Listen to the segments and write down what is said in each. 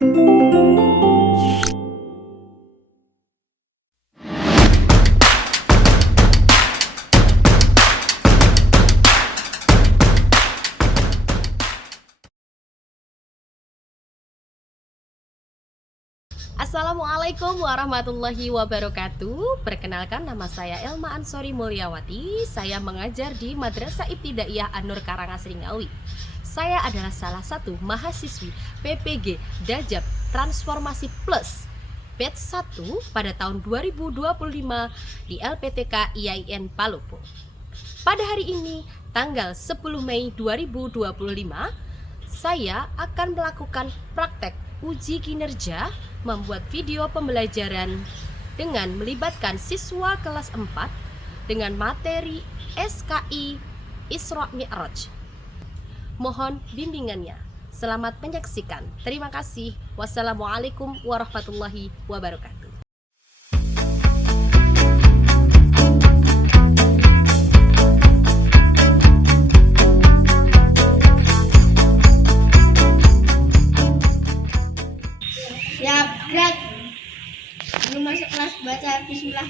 Assalamualaikum warahmatullahi wabarakatuh. Perkenalkan, nama saya Elma Ansori Mulyawati. Saya mengajar di Madrasah Ibtidaiyah An-Nur Karangasri Ngawi. Saya adalah salah satu mahasiswi PPG Dajab Transformasi Plus batch 1 pada tahun 2025 di LPTK IAIN Palopo. Pada hari ini, tanggal 10 Mei 2025, saya akan melakukan praktek uji kinerja membuat video pembelajaran dengan melibatkan siswa kelas 4 dengan materi SKI Isra Mi'raj. Mohon bimbingannya. Selamat menyaksikan. Terima kasih. Wassalamualaikum warahmatullahi wabarakatuh. Siap, gerak. Belum masuk kelas baca bismillah.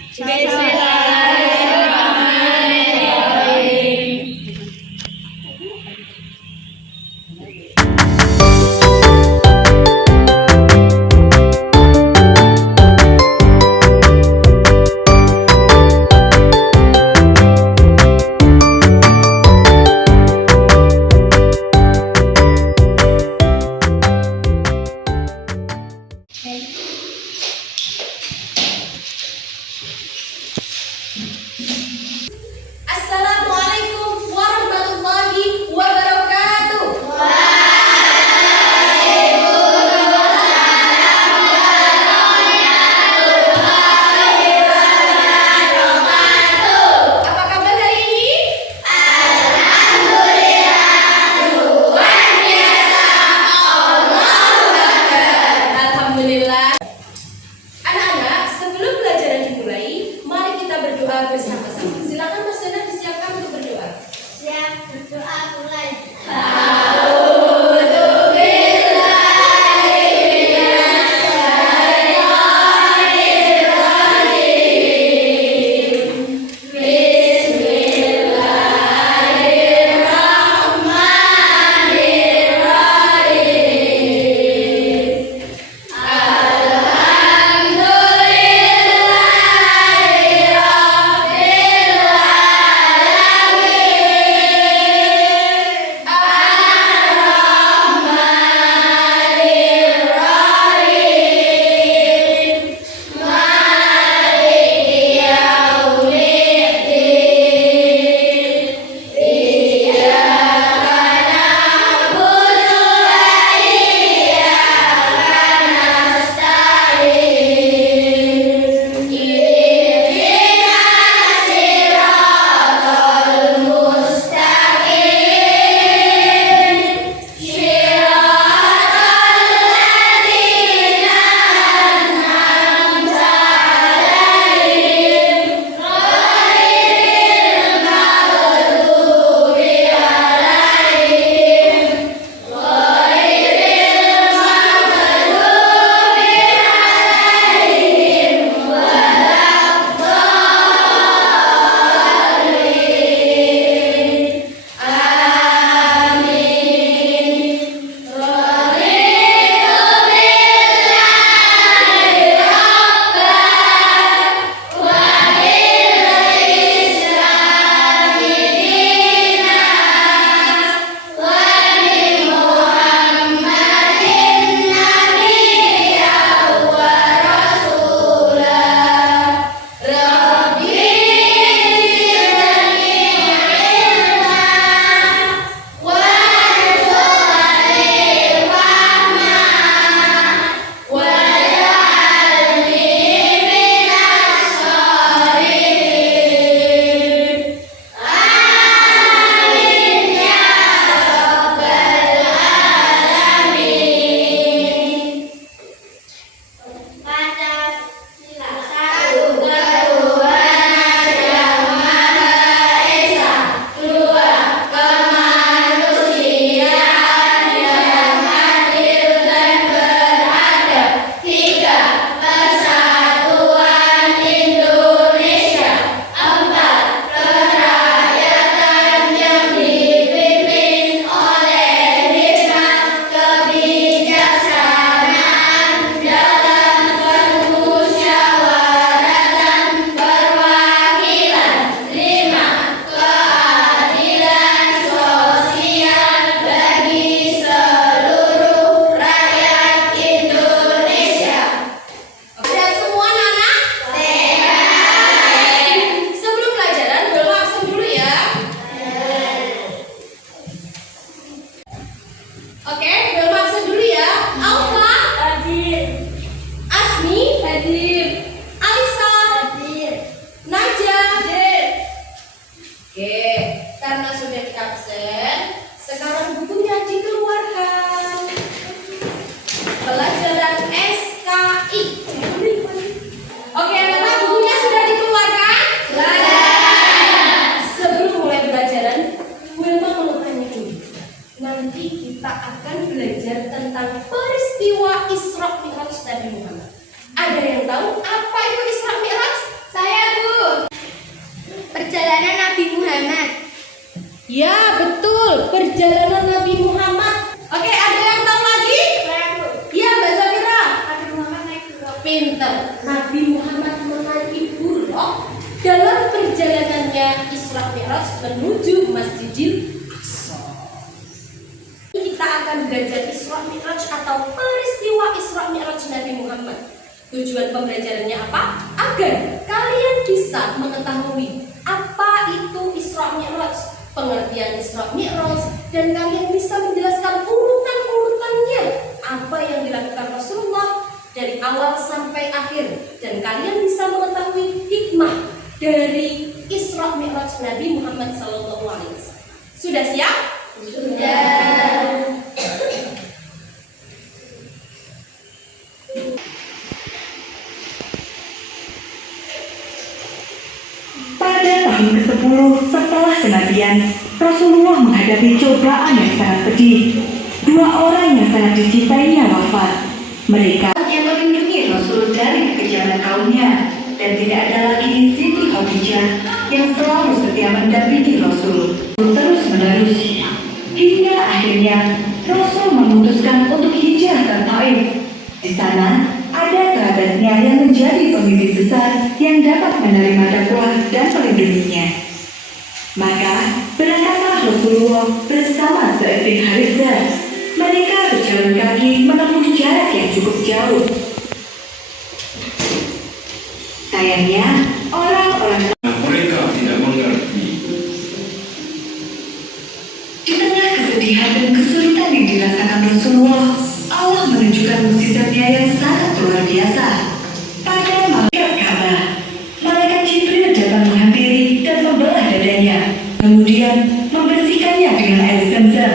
KI. Oke, anak-anak, bukunya sudah dikeluarkan? Sebelum mulai pelajaran, Wilma mau tanya dulu. Nanti kita akan belajar tentang peristiwa Isra Mi'raj Nabi Muhammad. Ada yang tahu apa itu Isra Mi'raj? Saya, Bu. Perjalanan Nabi Muhammad. Ya, betul. Perjalanan Nabi Muhammad. Oke, ada yang tahu lagi? Saya, Bu. Iya, Mbak Zafira. Nabi Muhammad naik buruk. Pinter. Nabi Muhammad menaiki buruk dalam perjalanannya Isra Mi'raj menuju Masjidil Aqsa. Kita akan belajar Isra Mi'raj atau peristiwa Isra Mi'raj Nabi Muhammad. Tujuan pembelajarannya apa? Agar kalian bisa mengetahui apa itu Isra Mi'raj, pengertian Isra Mi'raj, dan kalian bisa menjelaskan urutan-urutannya, apa yang dilakukan Rasulullah dari awal sampai akhir, dan kalian bisa mengetahui hikmah dari Isra Mi'raj Nabi Muhammad SAW. Sudah siap? Sudah. Pada tahun ke-10 setelah kenabian, Rasulullah menghadapi cobaan yang sangat pedih. Dua orang yang sangat dicintainya wafat. Mereka yang melindungi Rasul dari kekejaman kaumnya, dan tidak ada lagi Siti Khadijah yang selalu setia mendampingi Rasul terus-menerus. Hingga akhirnya Rasul memutuskan untuk hijrah ke Taif. Di sana ada kerabatnya yang menjadi pemimpin besar yang dapat menerima dakwah dan melindunginya. Maka berangkatlah Rasulullah bersama seekor Haritha. Mereka berjalan kaki menempuh jarak yang cukup jauh. Sayangnya, orang-orang mereka tidak mengerti. di tengah kesedihan dan kesulitan yang dirasakan Rasulullah, Allah menunjukkan mukjizatnya yang sangat luar biasa. Pada malam Ka'bah, malaikat Jibril datang menghampiri dan membelah dadanya, kemudian membersihkannya dengan air Zam-Zam.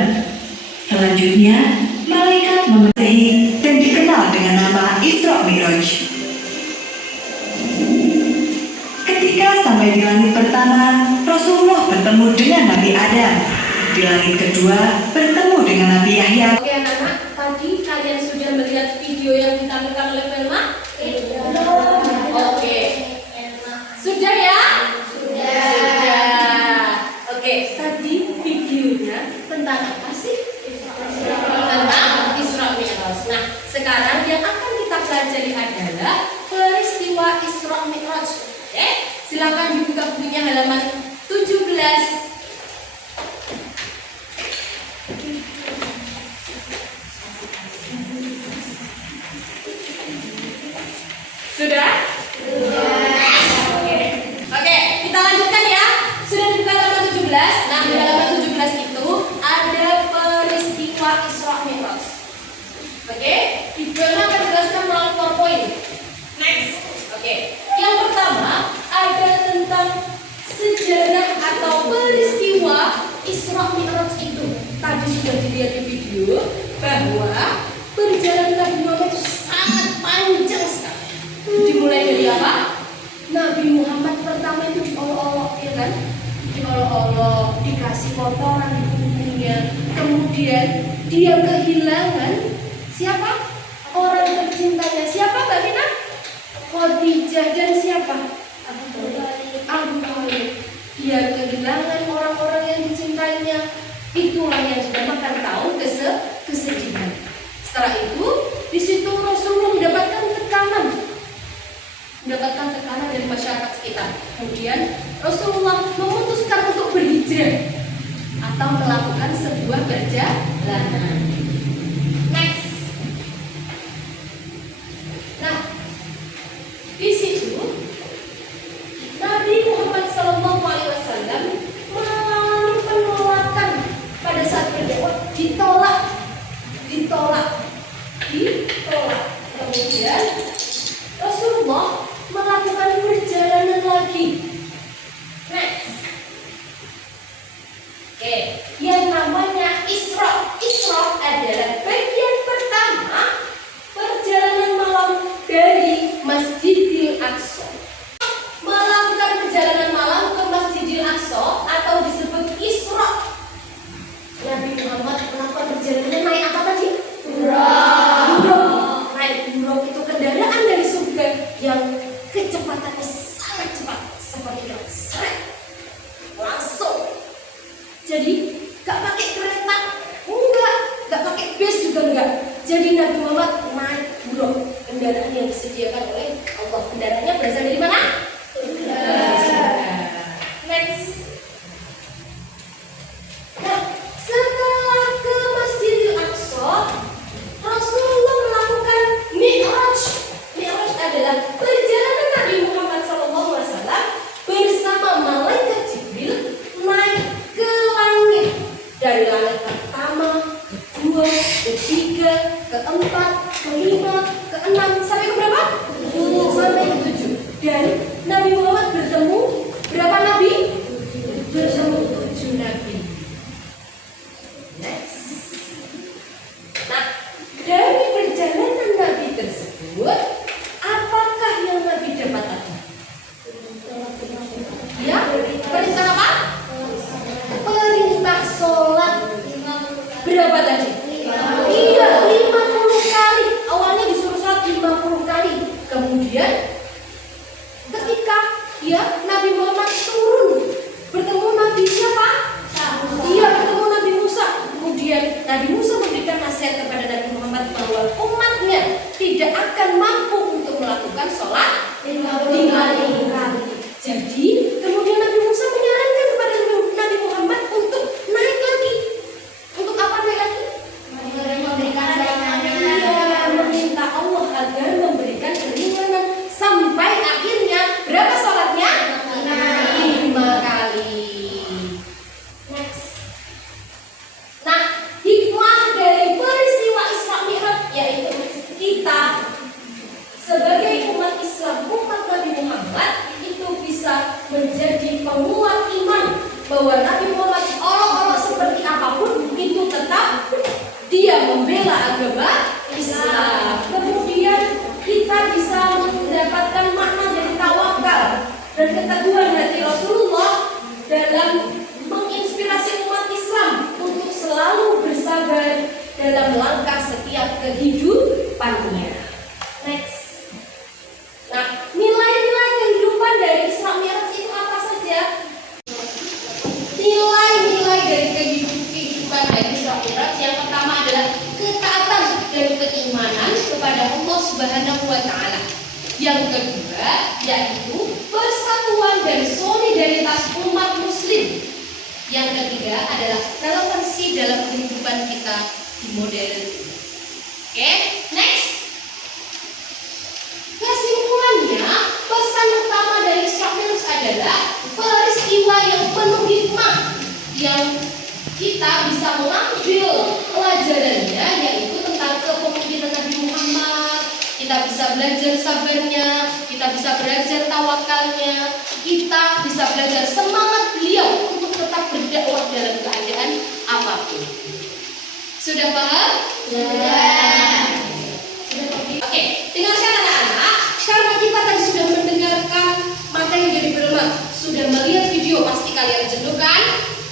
Selanjutnya, malaikat membersih dan dikenal dengan nama Isra Mi'raj. Ketika sampai di langit pertama, Rasulullah bertemu dengan Nabi Adam. Di langit kedua, bertemu dengan Nabi Yahya. Oke anak-anak, tadi kalian sudah melihat video yang ditampilkan oleh Velma? Oke. Sudah ya? Sudah. Oke, tadi videonya tentang apa sih? Tentang Isra Mi'raj. Nah, sekarang yang akan kita pelajari adalah peristiwa Isra Mi'raj. Oke, silakan dibuka bukunya halaman 17. Sudah? Oke, kita lanjutkan ya. Sudah dibuka halaman 17. Nah, di halaman 17 itu ada peristiwa Isra Mi'raj. Oke, Ibu akan jelaskan melalui PowerPoint. Next. Oke, yang pertama ada tentang sejarah atau peristiwa Isra Mi'raj itu. Tadi sudah dilihat di video bahwa perjalanan Nabi Muhammad itu sangat panjang sekali. Dimulai dari apa? Nabi Muhammad pertama itu diolok-olok, ya kan? Diolok-olok, dikasih kotoran di punggungnya. Kemudian dia kehilangan siapa? Orang tercintanya. Siapa Mbak Vina? Khadijah dan siapa? Abu Talib. Dia kehilangan orang-orang yang dicintainya. Itulah yang dinamakan tahun kesedihan. Setelah itu, di situ Rasulullah mendapatkan tekanan dari masyarakat sekitar. Kemudian Rasulullah memutuskan untuk berhijrah atau melakukan sebuah perjalanan. Next. Nah, di situ Nabi Muhammad SAW mengalami penolakan pada saat berdakwah, ditolak. Kemudian Rasulullah melakukan perjalanan lagi. Next. Oke, yang namanya Isra adalah bagian pertama perjalanan malam disediakan oleh Allah. Kendaraannya berasal dari mana? Next. Nah, setelah ke Masjidil Aqsa, Rasulullah melakukan Mi'raj. Mi'raj adalah perjalanan Nabi Muhammad SAW bersama malaikat Jibril naik ke langit. Dari langit pertama, kedua, ketiga, keempat, kelima, keenam, sampai ke berapa? Sampai ke 7. Dan Nabi Muhammad bertemu berapa nabi? Bertemu 7 nabi. Next. Nah, dari perjalanan nabi tersebut, apakah yang nabi dapat apa? Ya, perintah apa? Perintah sholat. Berapa tadi? Iya, 50 kali. Awalnya disuruh sholat 50 kali. Kemudian ketika Nabi Muhammad turun bertemu Nabi siapa? Iya, bertemu Nabi Musa. Kemudian Nabi Musa memberikan nasihat kepada Nabi Muhammad bahwa umatnya tidak akan mampu untuk melakukan sholat 50 kali. Jadi kemudian Nabi Musa menyarankan kepada Nabi Muhammad untuk naik lagi. Untuk apa naik lagi? Meminta Allah agar memberikan keringanan sampai akhirnya berapa sholatnya? 5 kali. Next. Nah, hikmah dari peristiwa Isra Mi'raj yaitu kita sebagai umat Islam, umat Nabi Muhammad itu bisa menjadi penguat iman bahwa Nabi Muhammad orang-orang seperti apapun itu tetap dia membela agama Islam. Kemudian kita bisa mendapatkan makna dari tawakal dan keteguhan hati Rasulullah dalam menginspirasi umat Islam untuk selalu bersabar dalam langkah setiap kehidupannya. Next. Nah, nilai-nilai kehidupan dari Isra Mi'raj itu apa saja? Nilai-nilai dari kehidupan dari Isra Mi'raj yang pertama adalah ketaatan dan keimanan kepada Allah Subhanahu wa Ta'ala. Yang kedua yaitu persatuan dan solidaritas umat Muslim. Yang ketiga adalah relevansi dalam kehidupan kita di modern. Oke, next. Kesimpulannya, pesan utama dari Isra Mi'raj adalah peristiwa yang penuh hikmah yang kita bisa mengambil pelajarannya, yaitu tentang kepemimpinan Nabi Muhammad. Kita bisa belajar sabarnya, kita bisa belajar tawakalnya, kita bisa belajar semangat beliau untuk tetap berdakwah dalam keadaan apapun. Sudah paham? Sudah. Oke, dengarkan anak-anak. Karena kita tadi sudah mendengarkan materi dari bermak, sudah melihat video, pasti kalian jenuh kan?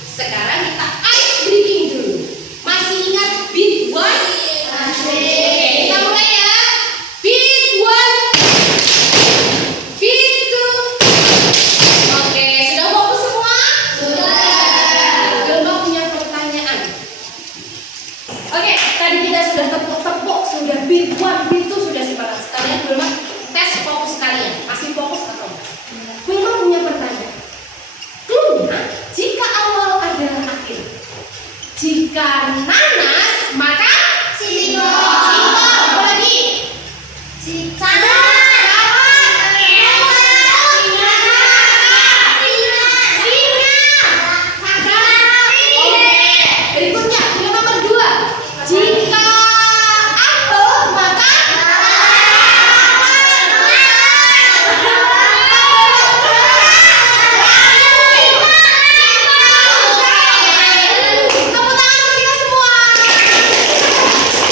Sekarang kita ice breaking dulu. Masih ingat beat 1? Oke, kita mulai ya. Beat 1, beat 2. Oke, sudah fokus semua? Sudah. Gelma punya pertanyaan. Oke, tadi kita sudah tepuk-tepuk, sudah beat 1, beat 2 sudah sepakat. Sekalian Gelma tes fokus kalian. Masih fokus atau enggak? Gelma punya pertanyaan. Gelma, jika awal adalah akhir, jika nanas maka singkong. Apa lagi? Berikutnya, yang nomor 2. Jika apel maka tepuk tangan untuk kita semua.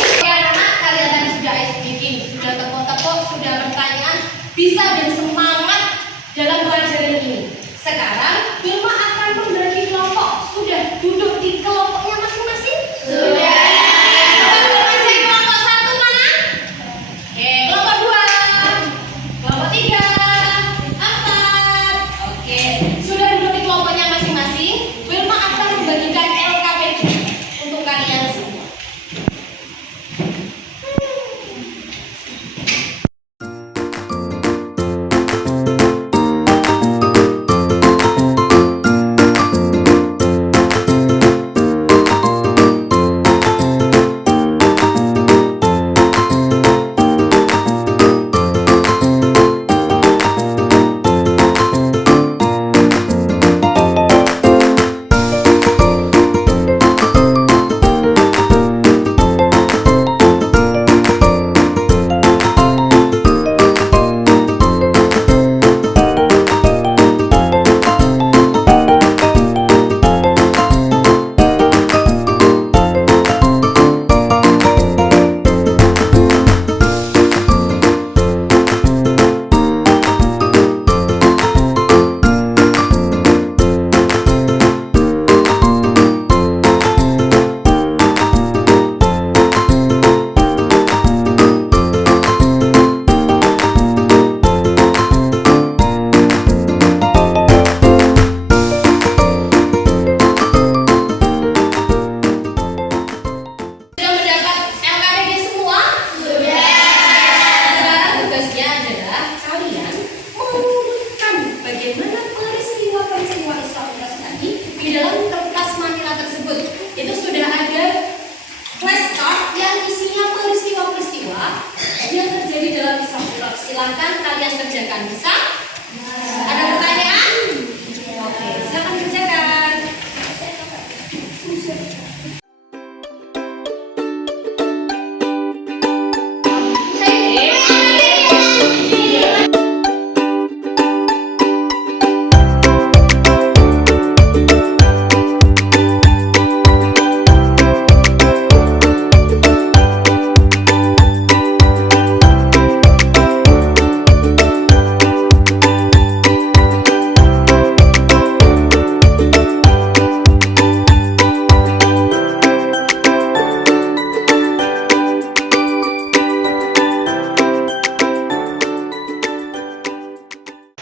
Oke anak-anak, kalian tadi sudah ice breaking, sudah tepuk-tepuk, sudah pertanyaan, bisa dan semangat dalam pelajaran ini. Sekarang Vilma akan membagi kelompok. Sudah duduk di kelompoknya masing-masing? Sudah. Coba cek kelompok 1 mana? Oke, kelompok 2, kelompok 3, 4. Oke, sudah duduk di kelompoknya masing-masing. Vilma akan membagikan LKPD untuk kalian semua. di dalam Israfil. Silahkan kalian kerjakan. Bisa? Ada pertanyaan? Oke, silahkan kerjakan.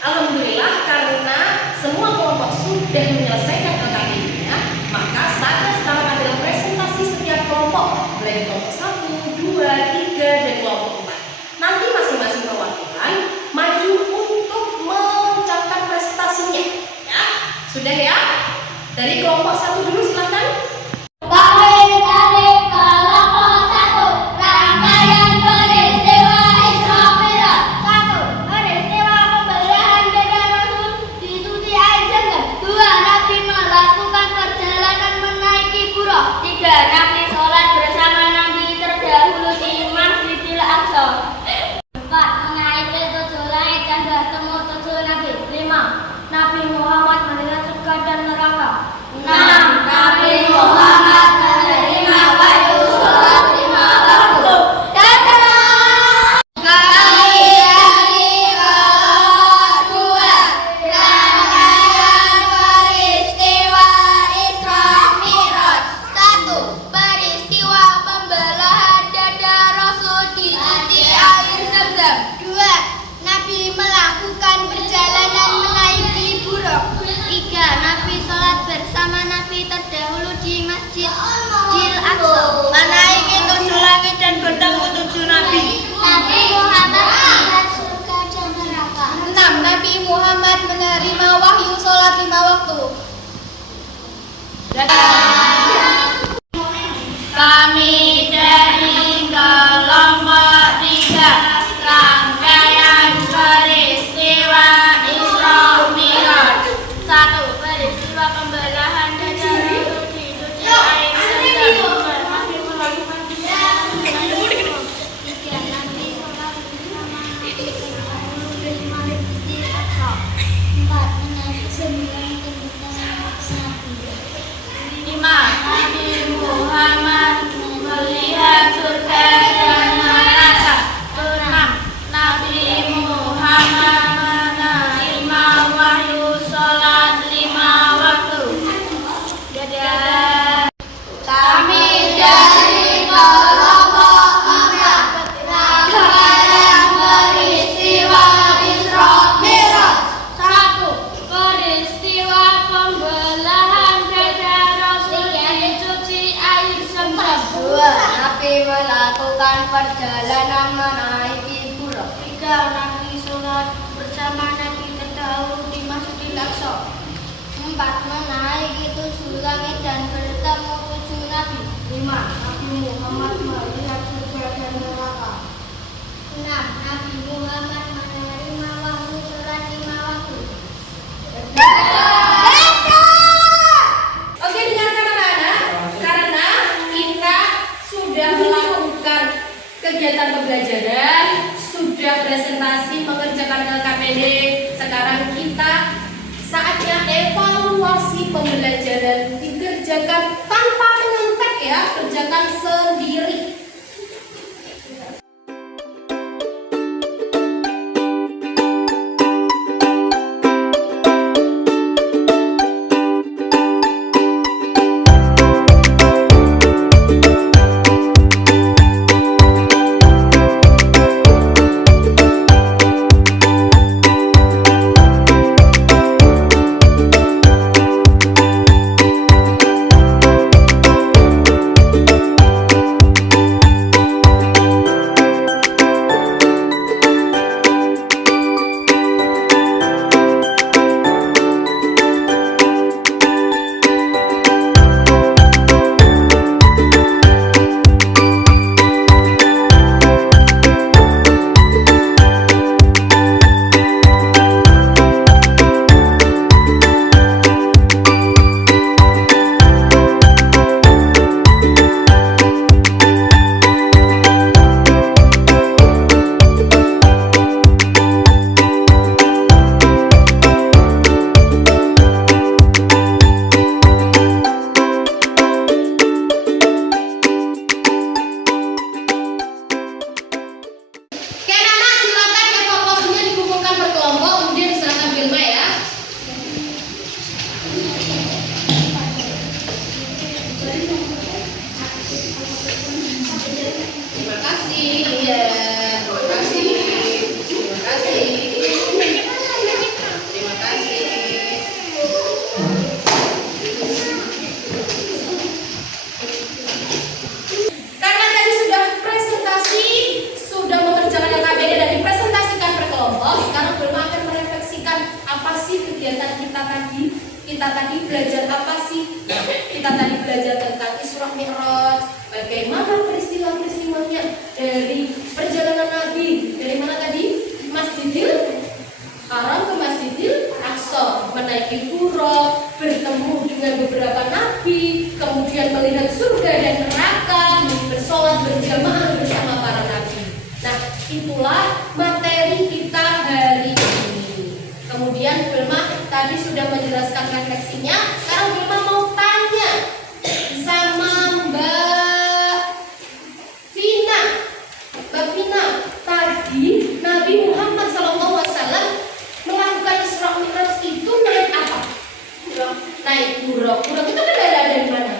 Alhamdulillah, karena semua kelompok sudah menyelesaikan LKPD-nya, maka saatnya sekarang adalah presentasi setiap kelompok, mulai kelompok 1, 2, 3, dan kelompok 4. Nanti masing-masing perwakilan maju untuk mengucapkan prestasinya. Ya, sudah ya? Dari kelompok 1 dulu silakan. Nabi sholat bersama Nabi terdahulu di Masjidil Aqsa. 4. Menaiki 7 langit dan bertemu 7 Nabi. 5. Nabi Muhammad melihat surga dan neraka. 6. Nabi Muhammad menerima wahyu sholat 5 waktu. Menaiki 7 langit dan bertemu 7 Nabi. Nabi Muhammad melihat surga dan neraka. 6. Nabi Muhammad menerima wahyu sholat 5 waktu. Kami dari kelompok 3, rangkaian peristiwa Isra Mi'raj. 1. Peristiwa pembelahan dada Rasul di suci air Zam-Zam. 2. Nabi melakukan perjalanan menaiki 3. Nabi sholat bersama Nabi terdahulu di Masjidil Aqsa. 4. Menaiki 9 kemudian Nabi. 5. Nabi Muhammad melihat surga dan neraka. 6. Nabi Muhammad menerima wahyu sholat 5 waktu. Dadah. Kami dari kelompok 4, rangkaian peristiwa Isra Mi'raj. 1. Peristiwa pembelahan dada Rasul di suci air Zam-Zam. 2. Nabi melakukan perjalanan menaiki buruk. 3. Nabi sholat bersama Nabi terdahulu di Masjidil Aqsa. 4. Menaiki 7 langit dan bertemu 7 Nabi. 5. Nabi Muhammad melihat surga dan neraka. 6. Nabi Muhammad menerima wahyu sholat 5 waktu. Oke, dengarkan anak-anak, karena kita sudah melakukan kegiatan pembelajaran, sudah presentasi mengerjakan LKPD, sekarang kita saatnya evaluasi pembelajaran dikerjakan tanpa menyontek ya, kerjakan sendiri. ada beberapa nabi, kemudian melihat surga dan neraka, bersolat berjamaah bersama para nabi. Nah, itulah materi kita hari ini. Kemudian Wilma tadi sudah menjelaskan refleksinya. Sekarang Wilma mau tanya sama Mbak Vina. Mbak Vina, tadi Nabi Muhammad SAW melakukan Isra Mi'raj itu naik apa? Naik buruk. Buruk itu kan dari mana?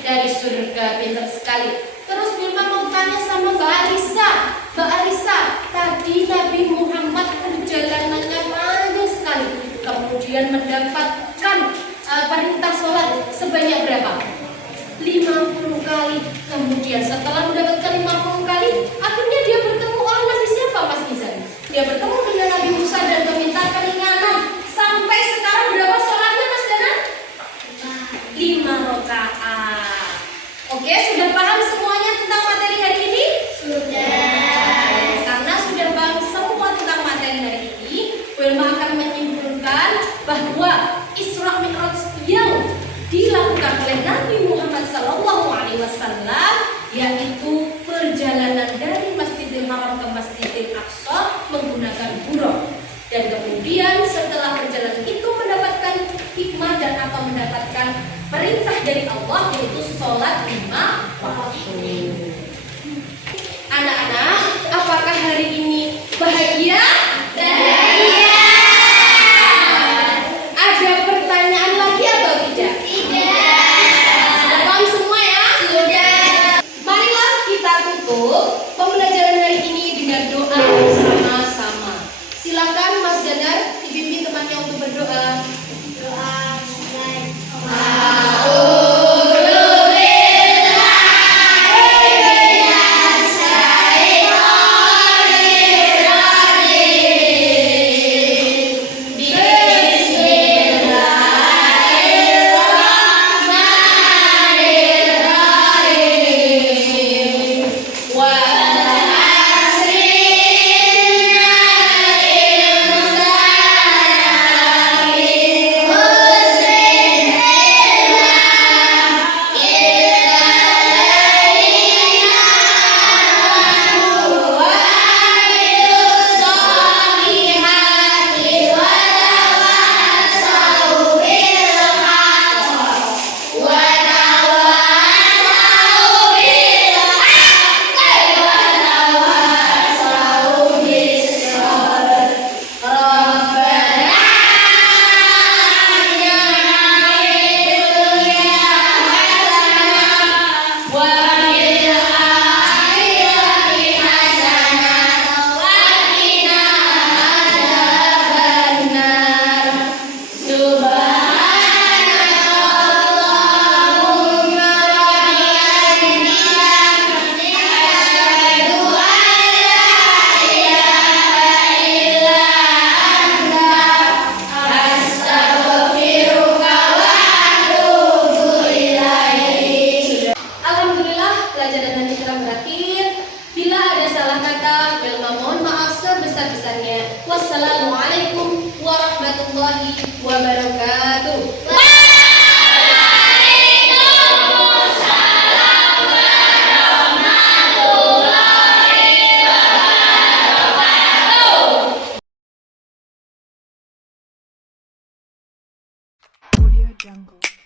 Dari surga. Pintar sekali. Terus Wilma mau tanya sama Mbak Arisa. Mbak Arisa, tadi Nabi Muhammad perjalanannya panjang sekali, kemudian mendapatkan perintah sholat sebanyak berapa? 50 kali. Kemudian setelah mendapatkan 50 kali, akhirnya dia bertemu orang Nabi siapa, Mas Nizam? Dia bertemu dengan Nabi Musa dan meminta keringanan. Sampai sekarang berapa sholatnya, Mas Dana? 5 rakaat. Oke, sudah paham semuanya tentang materi hari ini? Sudah. Karena sudah paham semua tentang materi hari ini, Wilma akan menyimpulkan bahwa Isra Mi'raj yang dilakukan oleh Nabi Muhammad SAW yaitu perjalanan dari Masjidil Haram ke Masjidil Aqsa menggunakan buraq. Dan kemudian setelah perjalanan itu mendapatkan hikmah dan atau mendapatkan perintah dari Allah, yaitu sholat 5 waktu. Anak-anak, apakah hari ini bahagia? Bahagia. Ada pertanyaan lagi atau tidak? Tidak. Sudah paham semua ya? Sudah. Marilah kita tutup pembelajaran hari ini dengan doa bersama-sama. Silakan Mas Dadar dibimbing temannya untuk berdoa. Doa mulai. Wassalamualaikum warahmatullahi wabarakatuh. Audio Jungle.